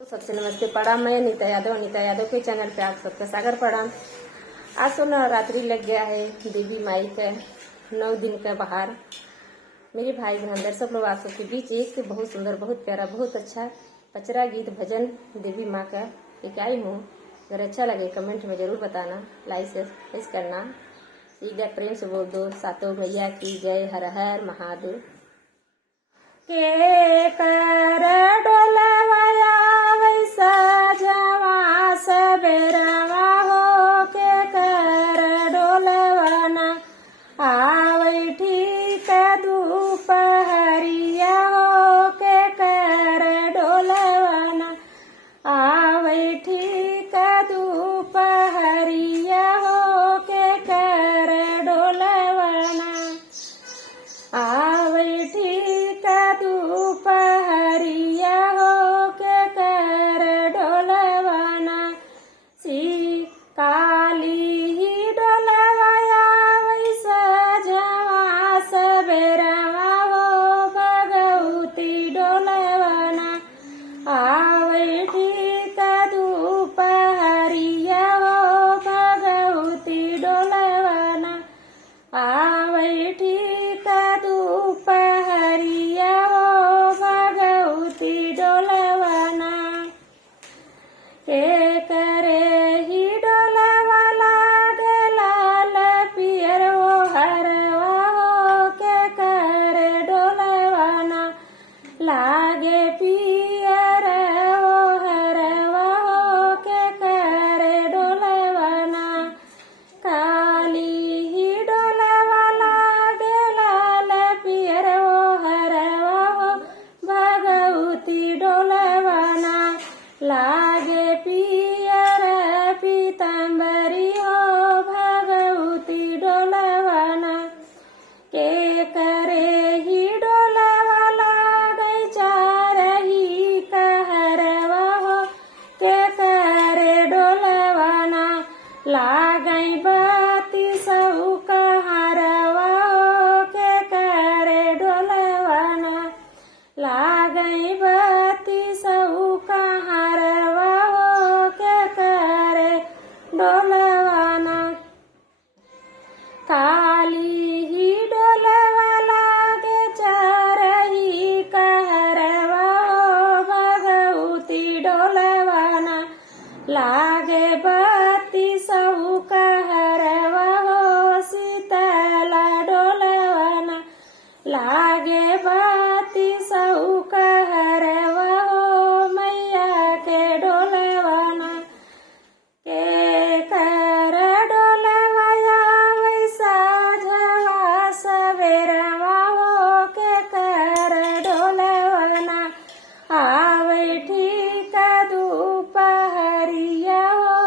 सबसे नमस्ते प्रणाम। मैं नीता यादव के चैनल पे आप सबका सागर प्रणाम। आज तो नवरात्रि लग गया है, देवी माई का 9 दिन का बहार। मेरे भाई बहन सब लोग आप सबके बीच एक बहुत सुंदर, बहुत प्यारा, बहुत अच्छा पचरा गीत भजन देवी माँ का लेके आई हूँ। अगर अच्छा लगे कमेंट में जरूर बताना, लाइक शेयर करना। एक बार प्रेम से बोल दो, सातों भैया की जय, हर हर महादेव। के कर डोलवाया वैसा जवा सबेरवा हो, के कर डोलवाना आवै ठीक दोपहरिया हो, के कर डोलवाना आवै ठीक दोपहरिया हो, के कर डोलवाना आवै ठीक दोपहरिया हो, के कर डोलवाना सी काली ही डोलवाया वैसा जवा सबेरवा हो, भगवती डोलवाना आवै ठीक दोपहरिया हो, भगवती डोलवाना आवै ठीक दोपहरिया हो, भगवती डोलवाना के करे ही डोलवा लागे लाल पियर हो हरवा हो, के करे डोलवाना लागे पियर हो हरवा हो, के करे डोलवाना काली ही डोलवा लागे लाल पियर हो हरवा हो, भगवती डोलवाना लागे पियर पीतांबरी हो, भगवती डोलवाना के करे ही डोलवा लागे चार ही कहरवा हो, के करे डोलवाना लागै बाती सऊ कहरवा हो, के करे डोलवाना लागै बाती सऊ कहरवा हो, के करे डोलवाना काली ही डोलवा लागे चार ही कहरवा हो, भगवती डोलवाना लागे बाती सऊ कहरवा हो, शीतला डोलवाना लागे बाती सऊ कहरवा हो, मैया के डोलवाना के कर डोलवाया वैसा जवा सबेरवा हो, के कर डोलवाना आवै ठीक दोपहरिया हो,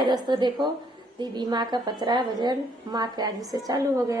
हाय दोस्तों, देखो देवी माँ का पचरा भजन माँ के आगे से चालू हो गया।